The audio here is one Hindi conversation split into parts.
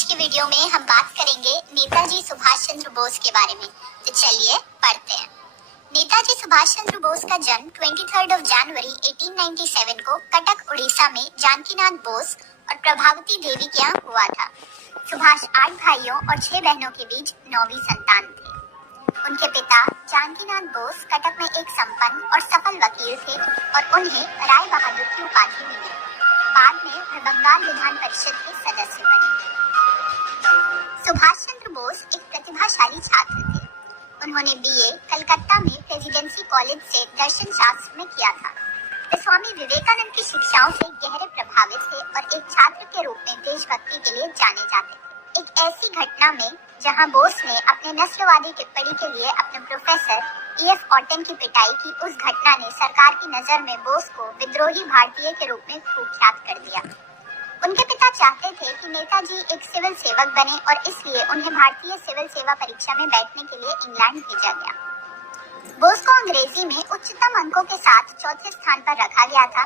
आज की वीडियो में हम बात करेंगे नेताजी सुभाष चंद्र बोस के बारे में। तो चलिए पढ़ते हैं। नेताजी सुभाष चंद्र बोस का जन्म 23 जनवरी 1897 को कटक उड़ीसा में जानकीनाथ बोस और प्रभावती देवी के यहाँ हुआ था। सुभाष 8 भाइयों और 6 बहनों के बीच 9वीं संतान थे। उनके पिता जानकीनाथ बोस कटक में एक संपन्न और सफल वकील थे और उन्हें राय बहादुर की उपाधि मिली। बाद में वे बंगाल विधान परिषद के सदस्य बने। सुभाष चंद्र बोस एक प्रतिभाशाली छात्र थे। उन्होंने बीए कलकत्ता में प्रेसिडेंसी कॉलेज से दर्शन शास्त्र में किया था। वे स्वामी विवेकानंद की शिक्षाओं से गहरे प्रभावित थे और एक छात्र के रूप में देशभक्ति के लिए जाने जाते थे। एक ऐसी घटना में जहां बोस ने अपने नस्लवादी टिप्पणी के लिए अपने प्रोफेसर E.F. ऑटन की पिटाई की, उस घटना ने सरकार की नजर में बोस को विद्रोही भारतीय के रूप में कुख्यात कर दिया। उनके पिता चाहते थे कि नेताजी एक सिविल सेवक बने और इसलिए उन्हें भारतीय सिविल सेवा परीक्षा में बैठने के लिए इंग्लैंड भेजा गया। बोस को अंग्रेजी में उच्चतम अंकों के साथ चौथे स्थान पर रखा गया था,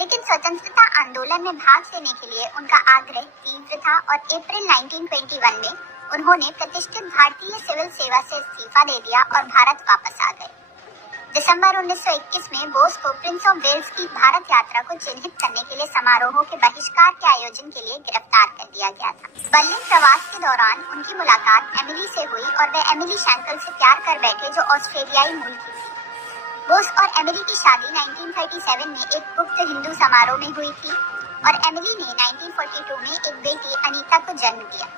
लेकिन स्वतंत्रता आंदोलन में भाग लेने के लिए उनका आग्रह तीव्र था और अप्रैल 1921 में उन्होंने प्रतिष्ठित भारतीय सिविल सेवा से इस्तीफा दे दिया और भारत वापस आ गए। दिसंबर 1921 में बोस को प्रिंस ऑफ वेल्स की भारत यात्रा को चिन्हित करने के लिए समारोहों के बहिष्कार के आयोजन के लिए गिरफ्तार कर दिया गया था। बर्लिन प्रवास के दौरान उनकी मुलाकात एमिली से हुई और वे एमिली शैंकल से प्यार कर बैठे, जो ऑस्ट्रेलियाई मूल की थी। बोस और एमिली की शादी 1937 में एक गुप्त हिंदू समारोह में हुई थी और एमिली ने 1942 में एक बेटी अनीता को जन्म दिया।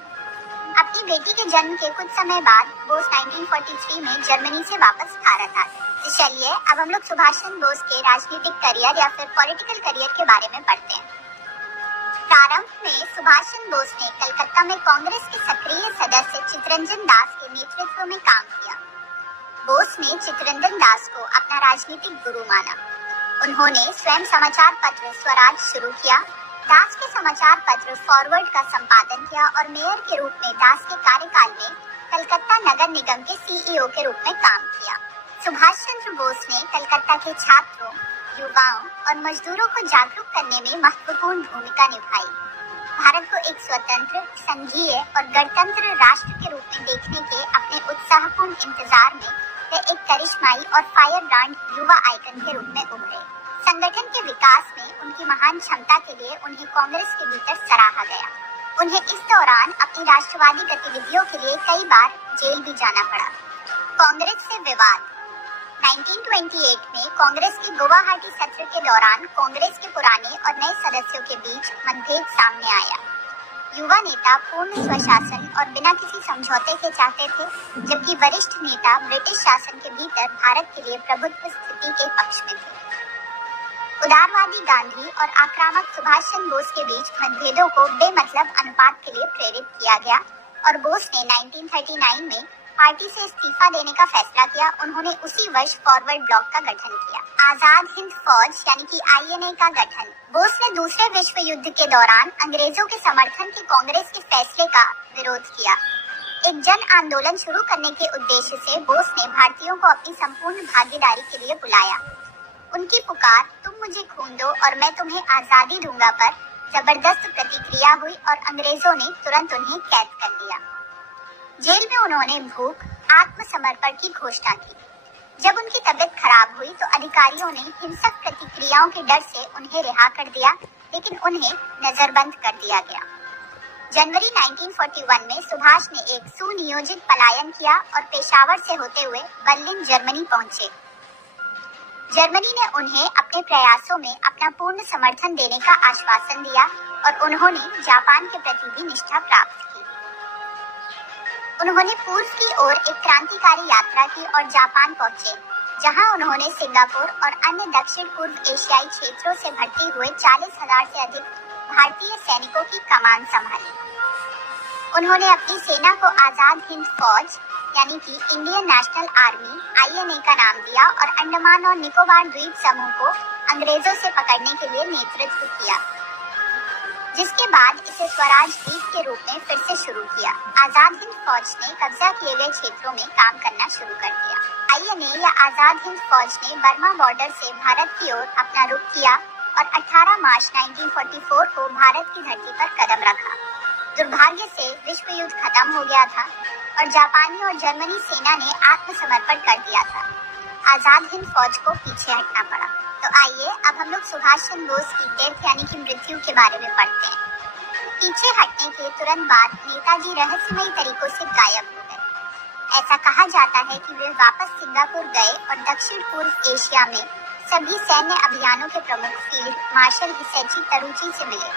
अपनी बेटी के जन्म के कुछ समय बाद बोस 1943 में जर्मनी से वापस भारत आए। तो चलिए अब हम लोग सुभाष चंद्र बोस के राजनीतिक करियर या फिर पॉलिटिकल करियर के बारे में पढ़ते हैं। प्रारंभ में सुभाष चंद्र बोस ने कलकत्ता में कांग्रेस के सक्रिय सदस्य चित्तरंजन दास के नेतृत्व में काम किया। बोस ने चित्तरंजन दास को अपना राजनीतिक गुरु माना। उन्होंने स्वयं समाचार पत्र स्वराज शुरू किया। दास के समाचार पत्र फॉरवर्ड का संपादन किया और मेयर के रूप में दास के कार्यकाल में कलकत्ता नगर निगम के CEO के रूप में काम किया। सुभाष चंद्र बोस ने कलकत्ता के छात्रों, युवाओं और मजदूरों को जागरूक करने में महत्वपूर्ण भूमिका निभाई। भारत को एक स्वतंत्र, संघीय और गणतंत्र राष्ट्र के रूप में देखने के अपने उत्साहपूर्ण इंतजार में वे एक करिश्माई और फायर ब्रांड युवा आइकन के रूप में उभरे। संगठन के विकास में उनकी महान क्षमता के लिए उन्हें कांग्रेस के भीतर सराहा गया। उन्हें इस दौरान अपनी राष्ट्रवादी गतिविधियों के लिए कई बार जेल भी जाना पड़ा। कांग्रेस से विवाद 1928 में कांग्रेस के गुवाहाटी सत्र के दौरान कांग्रेस के पुराने और नए सदस्यों के बीच मतभेद सामने आया। युवा नेता पूर्ण स्वशासन और बिना किसी समझौते के चाहते थे, जबकि वरिष्ठ नेता ब्रिटिश शासन के भीतर भारत के लिए प्रभुत्व स्थिति के पक्ष में थे। उदारवादी गांधी और आक्रामक सुभाष चंद्र बोस के बीच मतभेदों को बेमतलब अनुपात के लिए प्रेरित किया गया और बोस ने 1939 में पार्टी से इस्तीफा देने का फैसला किया। उन्होंने उसी वर्ष फॉरवर्ड ब्लॉक का गठन किया। आजाद हिंद फौज यानी कि INA का गठन। बोस ने दूसरे विश्व युद्ध के दौरान अंग्रेजों के समर्थन के कांग्रेस के फैसले का विरोध किया। एक जन आंदोलन शुरू करने के उद्देश्य से बोस ने भारतीयों को अपनी संपूर्ण भागीदारी के लिए बुलाया। उनकी पुकार तुम मुझे खून दो और मैं तुम्हें आजादी दूंगा पर जबरदस्त प्रतिक्रिया हुई और अंग्रेजों ने तुरंत उन्हें कैद कर लिया। जेल में उन्होंने भूख, आत्मसमर्पण की घोषणा की। जब उनकी तबीयत खराब हुई तो अधिकारियों ने हिंसक प्रतिक्रियाओं के डर से उन्हें रिहा कर दिया, लेकिन उन्हें नजरबंद कर दिया गया। जनवरी 1941 में सुभाष ने एक सुनियोजित पलायन किया और पेशावर से होते हुए बर्लिन जर्मनी पहुंचे। जर्मनी ने उन्हें अपने प्रयासों में अपना पूर्ण समर्थन देने का आश्वासन दिया और उन्होंने जापान के प्रति भी निष्ठा प्राप्त की। उन्होंने पूर्व की ओर एक क्रांतिकारी यात्रा की और जापान पहुंचे, जहां उन्होंने सिंगापुर और अन्य दक्षिण पूर्व एशियाई क्षेत्रों से भर्ती हुए 40,000 से अधिक भारतीय सैनिकों की कमान संभाली। उन्होंने अपनी सेना को आजाद हिंद फौज यानी कि इंडियन नेशनल आर्मी INA का नाम दिया और अंडमान और निकोबार द्वीप समूह को अंग्रेजों से पकड़ने के लिए नेतृत्व किया, जिसके बाद इसे स्वराज द्वीप के रूप में फिर से शुरू किया। आजाद हिंद फौज ने कब्जा किए गए क्षेत्रों में काम करना शुरू कर दिया। INA या आजाद हिंद फौज ने बर्मा बॉर्डर से भारत की ओर अपना रुख किया और 18 मार्च 1944 को भारत की धरती पर कदम रखा। दुर्भाग्य से विश्व युद्ध खत्म हो गया था और जापानी और जर्मनी सेना ने आत्मसमर्पण कर दिया था। आजाद हिंद फौज को पीछे हटना पड़ा। तो आइए अब हम लोग सुभाष चंद्र बोस की डेथ यानी कि मृत्यु के बारे में पढ़ते हैं। पीछे हटने के तुरंत बाद नेताजी रहस्यमयी तरीकों से गायब हो गए। ऐसा कहा जाता है कि वे वापस सिंगापुर गए और दक्षिण पूर्व एशिया में सभी सैन्य अभियानों के प्रमुख फील्ड मार्शल हिसेची तरुची से मिले,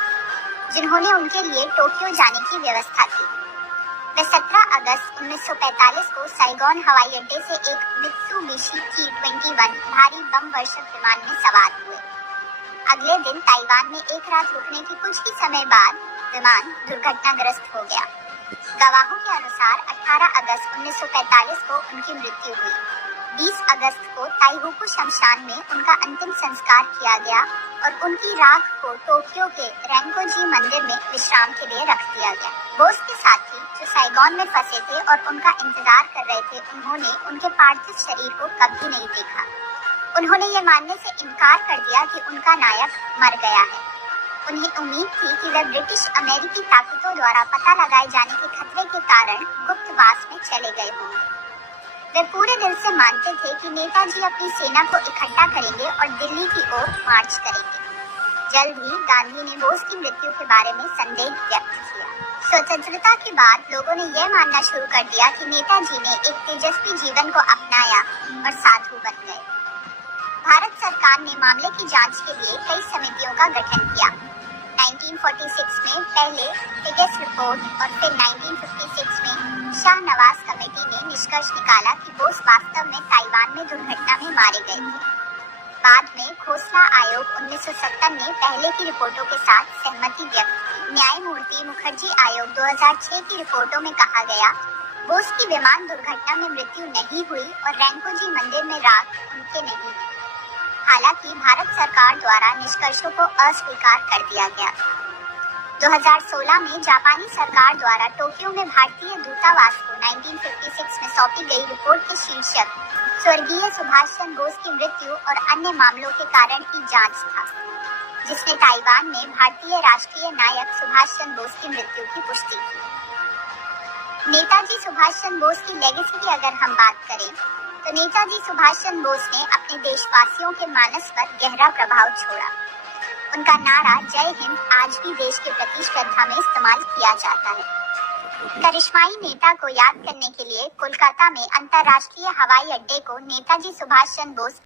जिन्होंने उनके लिए टोक्यो जाने की व्यवस्था की। वे 17 अगस्त 1945 को साइगोन हवाई अड्डे से एक मित्सुबिशी T-21 भारी बम वर्षक विमान में सवार हुए। अगले दिन ताइवान में एक रात रुकने के कुछ ही समय बाद विमान दुर्घटनाग्रस्त हो गया। गवाहों के अनुसार 18 अगस्त 1945 को उनकी मृत्यु हुई। 20 अगस्त को ताइहुकु शमशान में उनका अंतिम संस्कार किया गया और उनकी राख को टोक्यो के रेंकोजी मंदिर में विश्राम के लिए रख दिया गया। बोस के साथी जो साइगोन में फंसे थे और उनका इंतजार कर रहे थे, उन्होंने उनके पार्थिव शरीर को कभी नहीं देखा। उन्होंने ये मानने से इनकार कर दिया कि उनका नायक मर गया है। उन्हें उम्मीद थी कि वे ब्रिटिश अमेरिकी ताकतों द्वारा पता लगाए जाने के खतरे के कारण गुप्तवास में चले गए होंगे। वे पूरे दिल से मानते थे कि नेताजी अपनी सेना को इकट्ठा करेंगे और दिल्ली की ओर मार्च करेंगे। जल्द ही गांधी ने बोस की मृत्यु के बारे में संदेह व्यक्त किया। स्वतंत्रता के बाद लोगों ने यह मानना शुरू कर दिया कि नेताजी ने एक तेजस्वी जीवन को अपनाया और साधु बन गए। भारत सरकार ने मामले की जांच के लिए कई समितियों का गठन किया। 1946 में पहले टिगेस रिपोर्ट और फिर 1956 में शाहनवाज कमेटी ने निष्कर्ष निकाला कि बोस वास्तव में ताइवान में दुर्घटना में मारे गए थे। बाद में खोसला आयोग 1970 ने पहले की रिपोर्टों के साथ सहमति व्यक्त की। न्यायमूर्ति मुखर्जी आयोग 2006 की रिपोर्टों में कहा गया, बोस की विमान दुर्घटना में मृत्यु नहीं हुई और रेंकोजी मंदिर में राख उनके नहीं हुई। हालांकि भारत सरकार द्वारा निष्कर्षों को अस्वीकार कर दिया गया। 2016 में जापानी सरकार द्वारा टोक्यो में भारतीय दूतावास को 1956 में सौंपी गई रिपोर्ट के शीर्षक स्वर्गीय सुभाष चंद्र बोस की मृत्यु और अन्य मामलों के कारण की जांच था, जिसने ताइवान में भारतीय राष्ट्रीय नायक सुभाष चंद्र बोस की मृत्यु की पुष्टि की। नेताजी सुभाष चंद्र बोस की लेगेसी की अगर हम बात करें तो नेताजी सुभाष चंद्र बोस ने अपने देशवासियों के मानस पर गहरा प्रभाव छोड़ा। उनका नारा जय हिंद आज भी देश के प्रति श्रद्धा में इस्तेमाल किया जाता है। करिश्माई नेता को याद करने के लिए कोलकाता में अंतर्राष्ट्रीय हवाई अड्डे को नेताजी सुभाष चंद्र बोस